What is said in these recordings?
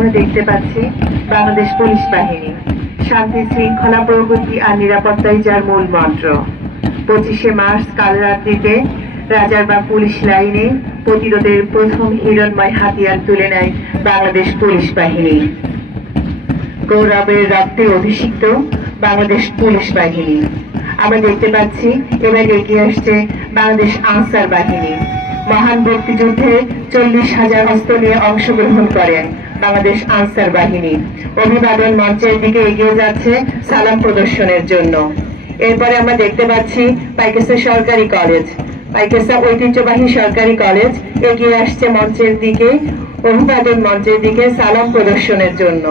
আমরা দেখতে পাচ্ছি বাংলাদেশ পুলিশ বাহিনী শান্তি শৃঙ্খলা প্রগতি আর নিরাপত্তাই যার মূল মন্ত্র। 25শে মার্চ কাল রাত্রিতে রাজারবাগ পুলিশ লাইনে প্রতিরোধের প্রথম হিরণময় হাতিয়ার তুলে নেয় বাংলাদেশ পুলিশ বাহিনী। গৌরবের রক্তে অভিষিক্ত বাংলাদেশ পুলিশ বাহিনী। আমরা দেখতে পাচ্ছি এবার এগিয়ে আসছে বাংলাদেশ আনসার বাহিনী। মহান মুক্তিযুদ্ধে 40,000 অস্ত্র নিয়ে অংশগ্রহণ করেন বাংলাদেশ আনসার বাহিনী। অভিবাদন মঞ্চের দিকে এগিয়ে যাচ্ছে সালাম প্রদর্শনের জন্য। এরপরে আমরা দেখতে পাচ্ছি পাইকেসা সরকারি কলেজ, পাইকেসা ঐতিহ্যবাহী সরকারি কলেজ এগিয়ে আসছে মঞ্চের দিকে, অভিবাদন মঞ্চের দিকে সালাম প্রদর্শনের জন্য।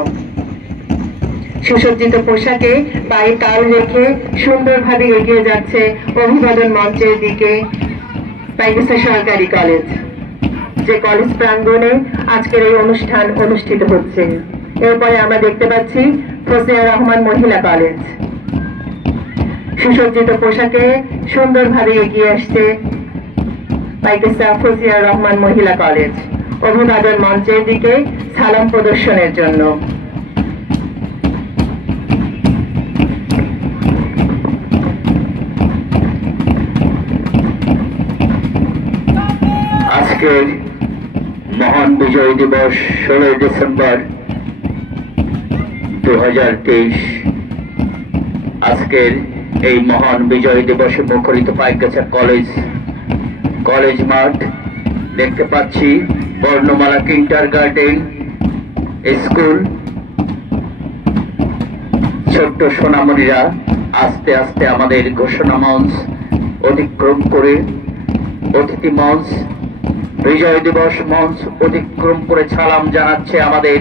সুসজ্জিত পোশাকে পায়ে তাল রেখে সুন্দরভাবে এগিয়ে যাচ্ছে অভিবাদন মঞ্চের দিকে পাইকেসা সরকারি কলেজ, যে কলেজ প্রাঙ্গণে আজকের এই অনুষ্ঠান অনুষ্ঠিত হচ্ছে। এরপরে আমরা দেখতে পাচ্ছি ফজিয়া রহমান মহিলা কলেজ। সুসজ্জিত পোশাকে সুন্দরভাবে এগিয়ে আসছে পাইকেসা ফজিয়া রহমান মহিলা কলেজ, অভিবাদন মঞ্চের দিকে সালাম প্রদর্শনের জন্য। আজকের মহান বিজয় দিবস 16 ডিসেম্বর 2023। আজকের এই মহান বিজয় দিবসে মুখরিত পাইকেসা কলেজ মাঠ দেখতে পাচ্ছি। বর্ণমালা কিন্ডারগার্টেন স্কুল ছোট্ট সোনামণিরা আস্তে আস্তে আমাদের ঘোষণা মঞ্চ অতিক্রম করে অতিথি মঞ্চ, বিজয় দিবস মঞ্চ অতিক্রম করে সালাম জানাচ্ছে আমাদের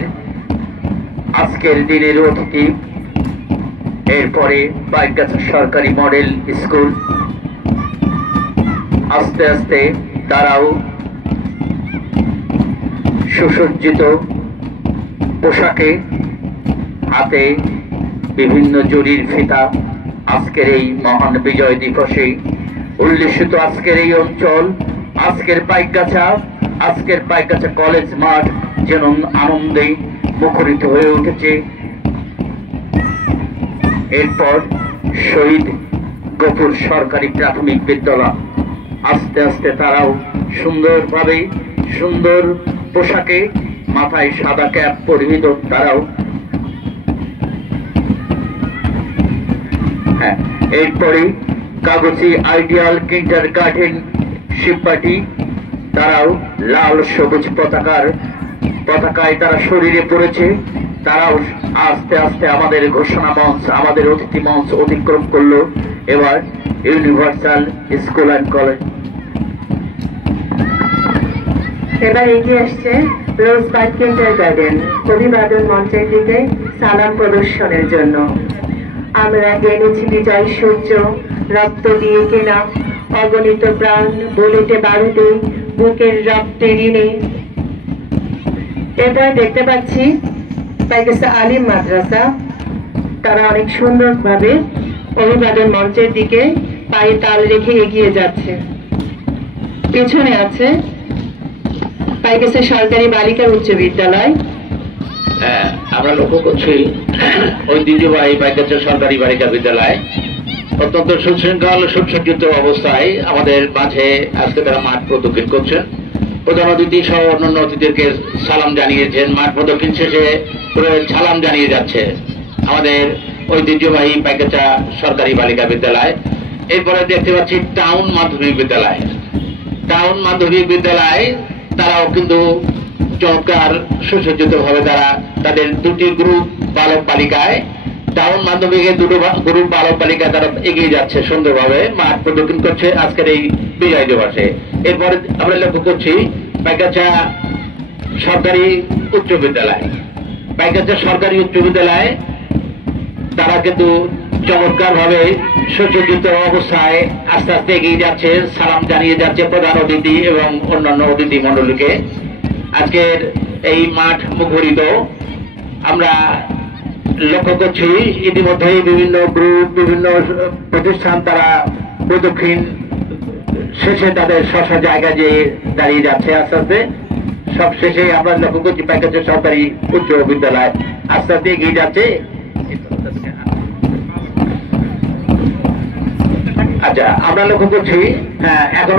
আজকের দিনের অতিথি। এরপরে পাইকেসা সরকারি মডেল স্কুল আস্তে আস্তে তারাও সুসজ্জিত পোশাকে, হাতে বিভিন্ন জরির ফিতা আজকের এই মহান বিজয় দিবসে উল্লেখিত আজকের এই অঞ্চল, আজকের পাইকেসা কলেজ মাঠ যেন আনন্দে মুখরিত হয়ে উঠেছে। এরপর শহীদ গফুর সরকারি প্রাথমিক বিদ্যালয় আস্তে আস্তে তারাও সুন্দরভাবে সুন্দর পোশাকে, মাথায় সাদা ক্যাপ পরিহিত তারাও। এরপরে কাগজি আইডিয়াল কিন্ডারগার্টেন শিববাটি, তারাও লাল সবুজ পতাকায় তারা শরীরে পড়েছে। তারাও আস্তে আস্তে আমাদের ঘোষণা মঞ্চ, আমাদের অতিথি মঞ্চ অতিক্রম করলো। এবার ইউনিভার্সাল স্কুল অ্যান্ড কলেজ এবার এগিয়ে আসছে রোজবাগ কিন্ডারগার্টেন, অভিবাদন মঞ্চের দিকে সালাম প্রদর্শনের জন্য। আমরা এনেছি বিজয় সূর্য, রক্ত দিয়ে কেনা অগণিত প্রাণ, বুলেটে বারুদে বুকের রক্তে ঋণে। এরপরে দেখতে পাচ্ছি পাইকেসা আলিম মাদ্রাসা, তারা অনেক সুন্দরভাবে অভিবাদন মঞ্চের দিকে পায়ে তাল রেখে এগিয়ে যাচ্ছে। পেছনে আছে পাইকেসা সরকারি বালিকা উচ্চ বিদ্যালয়। আমরা লক্ষ্য করছি ঐতিহ্যবাহী পাইকেসা সরকারি বালিকা বিদ্যালয় অত্যন্ত সুশৃঙ্খল সুসজ্জিত অবস্থায় আমাদের মাঝে আজকে তারা মাঠ প্রদক্ষিণ করছেন। প্রধান অতিথি সহ অন্যান্য অতিথিদেরকে সালাম জানিয়েছেন। মাঠ প্রদক্ষিণ শেষে সালাম জানিয়ে যাচ্ছে আমাদের ঐতিহ্যবাহী পাইকেসা সরকারি বালিকা বিদ্যালয়। এরপরে দেখতে পাচ্ছি টাউন মাধ্যমিক বিদ্যালয়, তারাও কিন্তু চমৎকার সুসজ্জিত ভাবে তারা তাদের দুটি গ্রুপ বালক বালিকায়, টাউন মাধ্যমিকের দুটো গ্রুপ বালক বালিকায় তারা এগিয়ে যাচ্ছে সুন্দরভাবে, মাঠ প্রদক্ষিণ করছে আজকের এই বিজয় দিবসে। এরপরে আমরা লক্ষ্য করছি পাইকেসা সরকারি উচ্চ বিদ্যালয়, তারা কিন্তু চমৎকার ভাবে সুসজ্জিত অবস্থায় আস্তে আস্তে এগিয়ে যাচ্ছে, সালাম জানিয়ে যাচ্ছে প্রধান অতিথি এবং অন্যান্য অতিথি মন্ডলীকে। আজকের এই মাঠ মুখরিত আমরা লক্ষ্য করছি। ইতিমধ্যেই বিভিন্ন গ্রুপ, বিভিন্ন প্রতিষ্ঠান তারা প্রদক্ষিণ শেষে তাদের স্ব জায়গায় যে দাঁড়িয়ে যাচ্ছে আস্তে আস্তে সবশেষে আমরা লক্ষ্য করছি পাইকারচর সরকারি উচ্চ বিদ্যালয় আস্তে আস্তে এগিয়ে যাচ্ছে। আচ্ছা, আমরা লক্ষ্য করছি এখনো